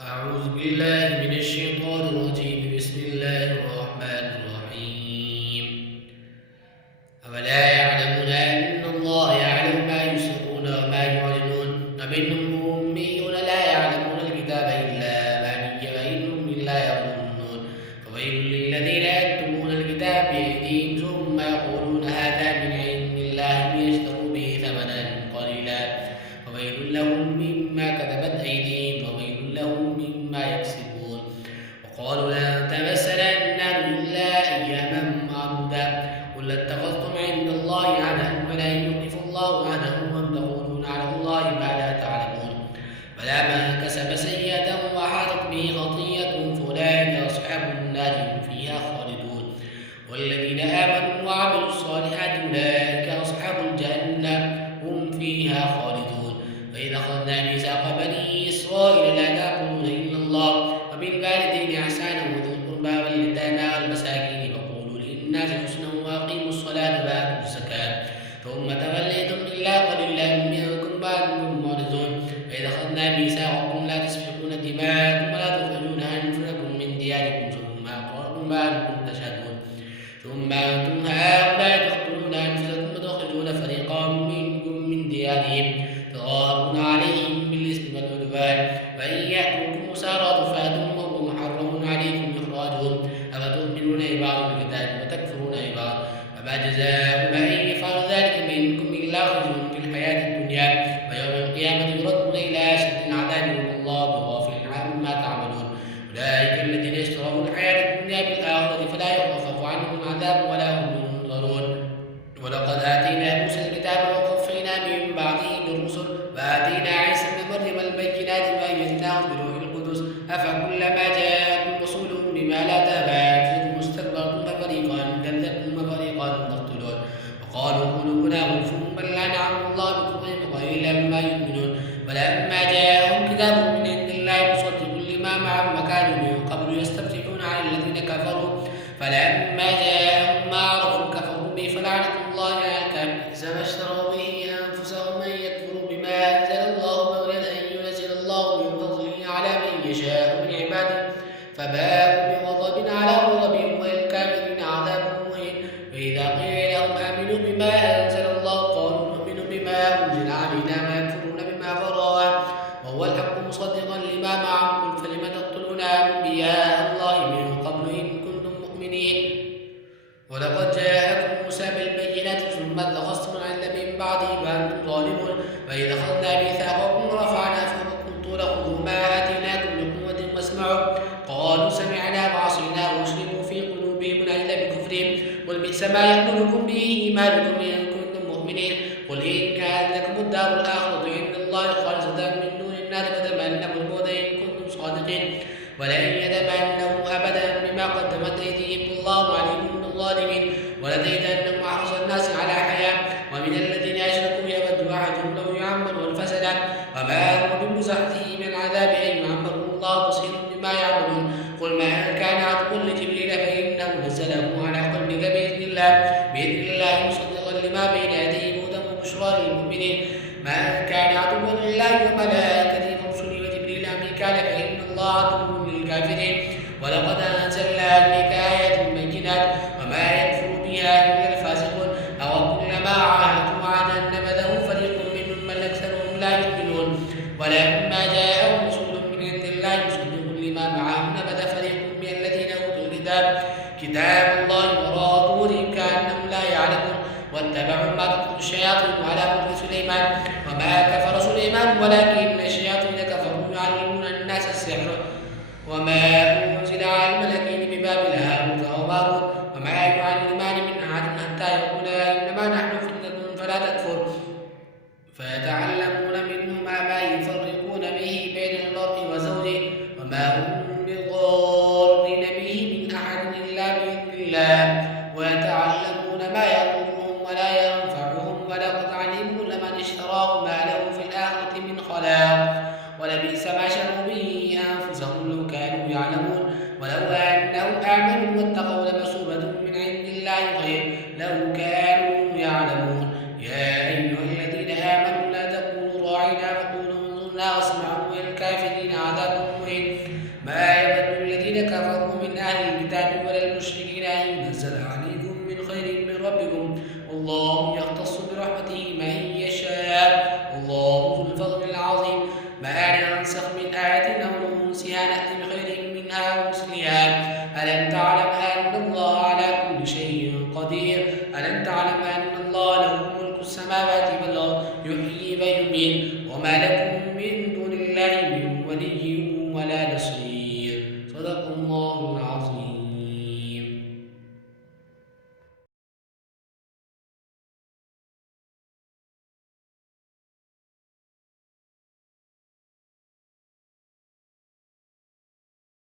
أعوذ بالله من الشيطان الرجيم بسم الله الرحمن الرحيم أفلا يعلمون أن الله يعلم ما يسرون وما يعلنون أمنهم أميون لا يعلمون الكتاب إلا أماني وإنهم إلا يظنون فويل للذين يكتبون الكتاب بأيديهم ثم يقولون هذا من عند الله ليشتروا به ثمنا قليلا فويل لهم مما كتبت أيديهم وويل لهم مما يكسبون وقالوا لن تمسنا النار إلا أياما معدودة قل اتخذتم عند الله عهدا فلن يخلف الله عهده أم تقولون على الله ما لا تعلمون بلى من كسب سيئة وحاطت به خطيئة فأولئك أصحاب النار هم فيها خالدون والذين آمنوا وعملوا الصالحات أولئك أصحاب الجنة هم فيها خالدون وإذا أخذنا ميثاق بني إسرائيل لا تعبدون إلا الله وبالوالدين إحسانا وذي القربى واليتامى والمساكين وقولوا للناس حسنا وأقيموا الصلاة وآتوا الزكاة ثم توليتم إلا قليلا منكم وأنتم معرضون وإذا أخذنا ميثاقكم لا تسفكون دماءكم ولا تخرجون أنفسكم من دياركم ثم أقررتم وأنتم تشهدون ثم أنتم هؤلاء تقتلون أنفسكم وتخرجون فريقا منكم من ديارهم تظاهرون عليهم بالإثم والعدوان وإن يأتوكم أسارى تفادون وهو محرم عليكم إخراجهم أفتؤمنون ببعض الكتاب وتكفرون ببعض فما جزاء من يفعل ذلك منكم إلا خزي في الحياة الدنيا ويوم القيامة يردون إلى أشد العذاب والله بغافل عما تعملون أولئك الذين اشتروا الحياة الدنيا بالآخرة فلا يخفف عنهم العذاب ولا هم ينظرون ولقد آتينا موسى الكتاب وقفينا من بعده بالرسل وآتينا عيسى ابن مريم البينات وأيدناه بروح القدس أفكلما جاءكم رسول بما لا تهوى أنفسكم استكبرتم ففريقا كذبتم وفريقا تقتلون وقالوا قلوبنا غلف بل لعنهم الله بكفرهم قليلا ما يؤمنون ولما جاءهم كتاب من عند الله مصدق لما معهم وكانوا من قبل يستفتحون على الذين كفروا فلما جاءهم ما عرفوا كفروا به فلعنة الله على الكافرين بئس ما اشتروا به أنفسهم أن يكفروا بما أنزل الله بغيا أن ينزل الله من فضله على من يشاء من عباده فباءوا بغضب على غضب وللكافرين عذاب مهين وإذا قيل لهم آمنوا بما أنزل الله قالوا نؤمن بما أنزل علينا ويكفرون بما وراءه وهو الحق مصدقا لما معهم قل فلم تقتلون أنبياء الله من قبل إن كنتم مؤمنين ولقد جاءكم موسى بالبينات ثم اتخذتم العجل من بعده وأنتم ظالمون وإذا أخذنا ميثاقكم ورفعنا فوقكم الطور خذوا ما آتيناكم بقوة واسمعوا قالوا سمعنا وعصينا وأشربوا في قلوبهم العجل بكفرهم قل بئس ما يأمركم به إيمانكم إن كنتم مؤمنين قل إن كان لكم الدار الآخرة عند الله خالصة من دون الناس فتمنوا الموت إن كنتم صادقين ولن يتمنوا أبدا بما قدمت أيديهم والله عليم بالظالمين ولتجدنهم أحرص الناس على حياة ومن الذين أشركوا يود أحدهم لو يعمر الفسد وما هو بمزحزحه من العذاب أن يعمره الله بصير بما يعملون قل ما كان عدوا لجبريل فإنه نزله على قلبك بإذن الله مصدقا لما بين يديه هدى وبشرى للمؤمنين ما كان عدوا لله وملائكته ورسله وجبريل وميكال فإن الله عدو للكافرين ولقد أنزلنا إليك آيات بينات وما يكفر بها إلا الفاسقون أو كلما عاهدوا عهدا نبذه فريق منهم بل أكثرهم لا يؤمنون ولما جاءهم رسول من عند الله مصدق لما معهم نبذ فريق من الذين أوتوا كتاب الله وراء ظهورهم كأنهم لا يعلمون واتبعوا ما تتلو الشياطين على ملك سليمان وما كفر سليمان ولكن الشياطين كفروا يعلمون الناس السحر وما أنزل على الملكين ببابل هاروت وماروت وما يعلمان من أحد حتى يقولا إنما نحن فتنة فلا تكفر فيتعلمون منهما ما يفرقون به بين المرء وزوجه وما هم بضارين به من أحد إلا بإذن الله ويتعلمون ما يضرهم ولا ينفعهم ولقد علموا لمن اشتراه ما له في الآخرة من خلاق ولبئس ما شروا به أنفسهم لو كانوا يعلمون ولو أنهم آمنوا واتقوا لمثوبة من عند الله خير لو كانوا يعلمون